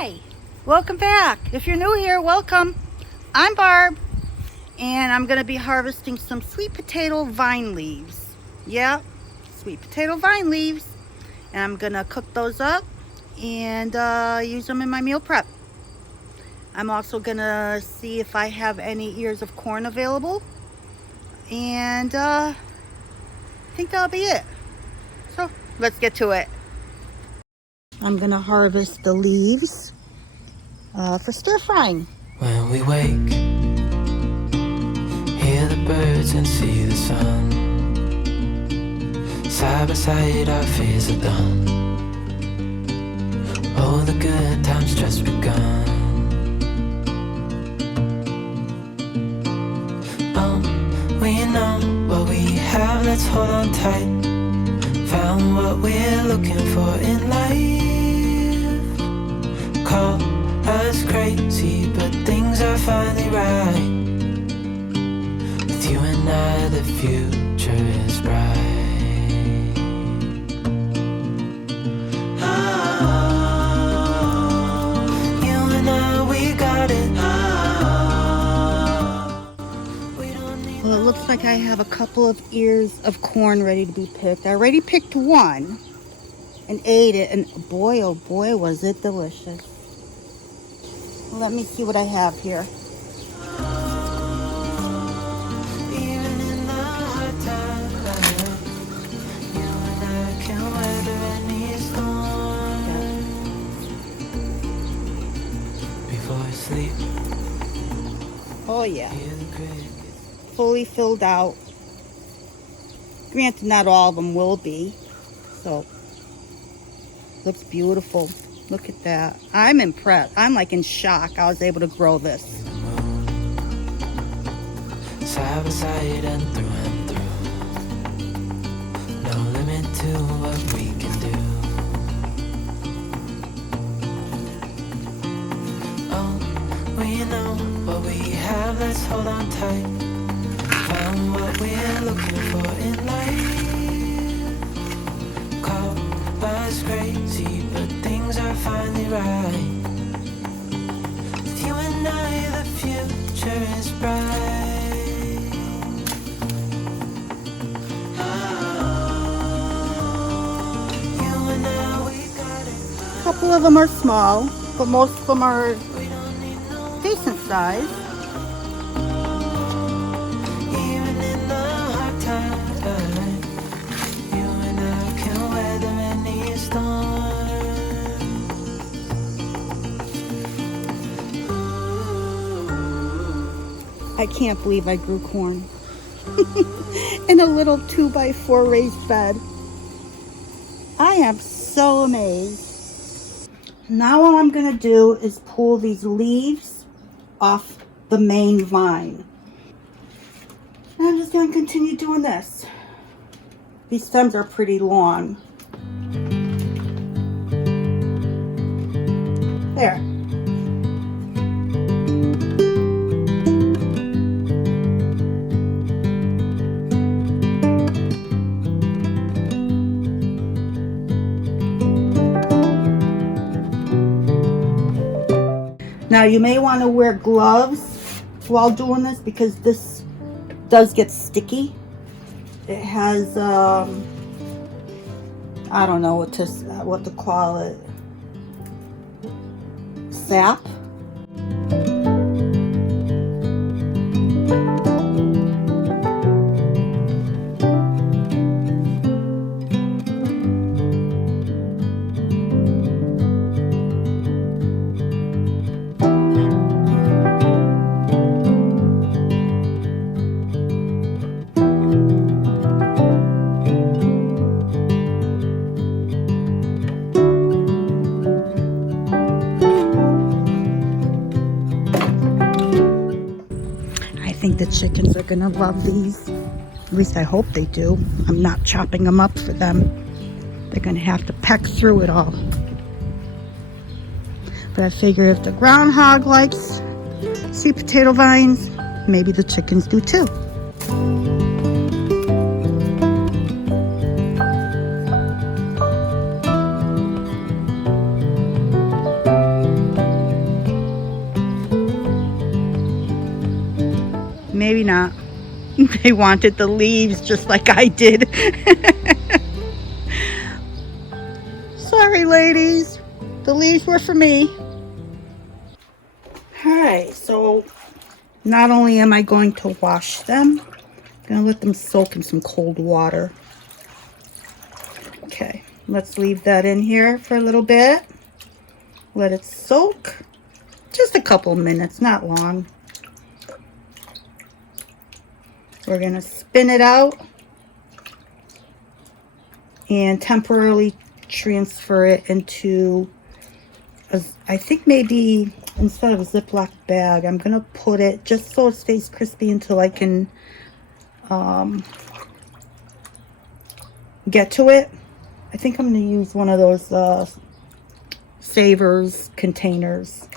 Hi, welcome back. If you're new here, welcome. I'm Barb, and I'm going to be harvesting some sweet potato vine leaves. Yeah, sweet potato vine leaves. And I'm going to cook those up and use them in my meal prep. I'm also going to see if I have any ears of corn available. And I think that'll be it. So let's get to it. I'm going to harvest the leaves for stir frying. When we wake, hear the birds and see the sun. Side by side our fears are done. Oh, the good times just begun. We know what we have, let's hold on tight. Found what we're looking for in life. Call us crazy, but things are finally right. With you and I, the future is bright. Oh, you and I, we got it. Well, it looks like I have a couple of ears of corn ready to be picked. I already picked one and ate it, and boy, oh boy, was it delicious. Let me see what I have here. Even in the hard times, you and I can weather any storm. Before I sleep, Oh yeah, hear the crickets. fully filled out. Granted, not all of them will be. So, looks beautiful. Look at that. I'm impressed. I'm like in shock I was able to grow this. Side by side and through. No limit to what we can do. Oh, we know what we have, let's hold on tight. Found what we're looking for in life. Call us crazy, but things are finally right. With you and I, the future is bright. Oh, you and I, we got it. A couple of them are small, but most of them are We don't need no decent size. even in the hard times. You and I can weather any storm. I can't believe I grew corn in a little 2x4 raised bed. I am so amazed. Now all I'm going to do is pull these leaves off the main vine. And I'm just going to continue doing this. These stems are pretty long. There. Now you may want to wear gloves while doing this because this does get sticky. It has I don't know what to call it. Sap. I think the chickens are gonna love these. At least I hope they do. I'm not chopping them up for them. They're gonna have to peck through it all. But I figured if the groundhog likes sweet potato vines, maybe the chickens do too. maybe not. They wanted the leaves just like I did. Sorry, ladies. The leaves were for me. Alright, so not only am I going to wash them, I'm going to let them soak in some cold water. Okay, let's leave that in here for a little bit. Let it soak. Just a couple minutes, not long. We're going to spin it out and temporarily transfer it into, I think maybe instead of a Ziploc bag, I'm going to put it just so it stays crispy until I can get to it. I think I'm going to use one of those savers containers.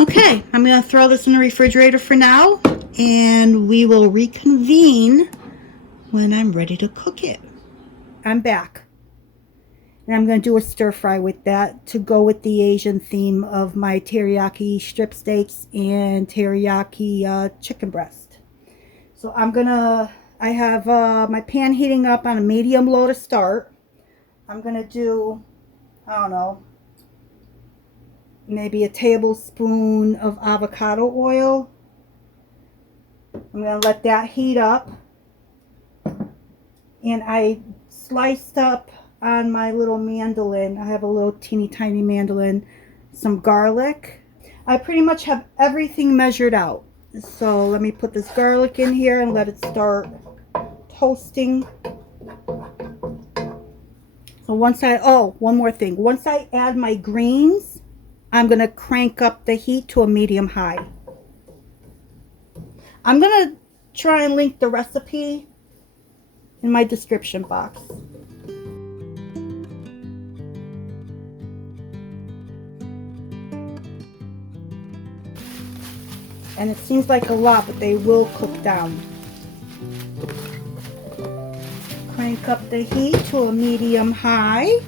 Okay, I'm going to throw this in the refrigerator for now, and we will reconvene when I'm ready to cook it. I'm back. And I'm going to do a stir fry with that to go with the Asian theme of my teriyaki strip steaks and teriyaki chicken breast. So I have my pan heating up on a medium low to start. I'm going to do, I don't know, maybe a tablespoon of avocado oil. I'm going to let that heat up. And I sliced up on my little mandolin, I have a little teeny tiny mandolin, some garlic. I pretty much have everything measured out. So let me put this garlic in here and let it start toasting. So one more thing. Once I add my greens, I'm going to crank up the heat to a medium high. I'm going to try and link the recipe in my description box. And it seems like a lot, but they will cook down. Crank up the heat to a medium high.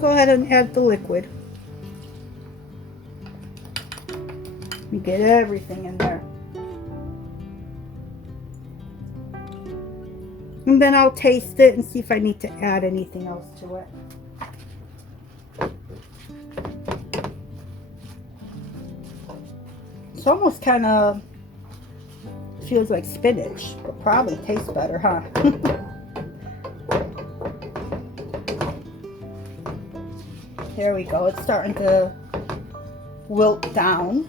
Go ahead and add the liquid. You get everything in there. And then I'll taste it and see if I need to add anything else to it. It's almost kind of feels like spinach, but probably tastes better, huh? There we go. It's starting to wilt down.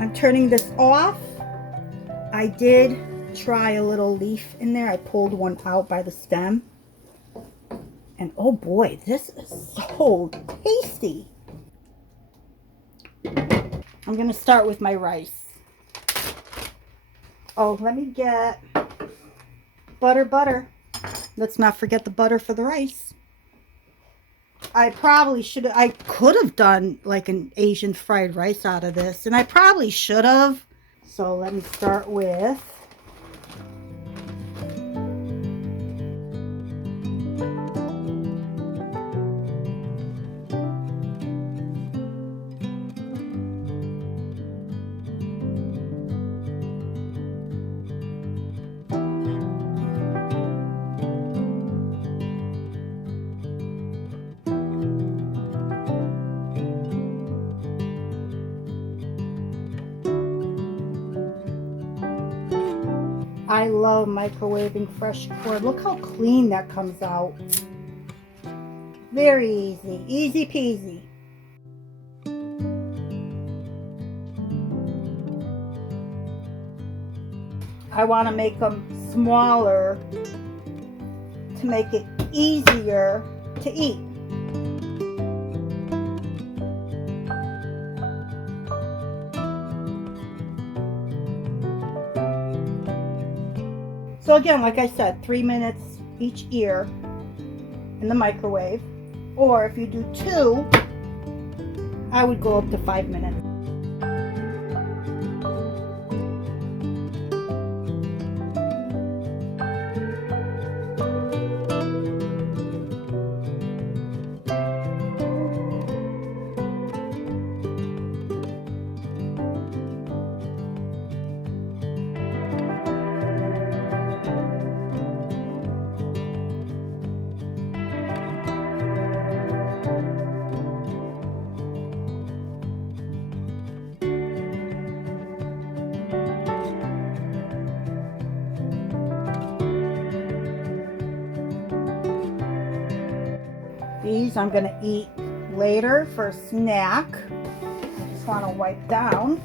I'm turning this off. I did try a little leaf in there. I pulled one out by the stem. And oh boy, this is so tasty. I'm going to start with my rice. Oh, let me get butter. Let's not forget the butter for the rice. I could have done like an Asian fried rice out of this, and I probably should have. So let me start with I love microwaving fresh corn. Look how clean that comes out. Very easy. Easy peasy. I want to make them smaller to make it easier to eat. So again, like I said, 3 minutes each ear in the microwave. Or if you do 2, I would go up to 5 minutes. These I'm going to eat later for a snack. I just want to wipe down.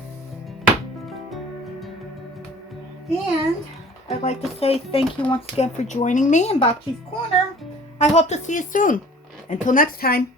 And I'd like to say thank you once again for joining me in Bakchi's Corner. I hope to see you soon. Until next time.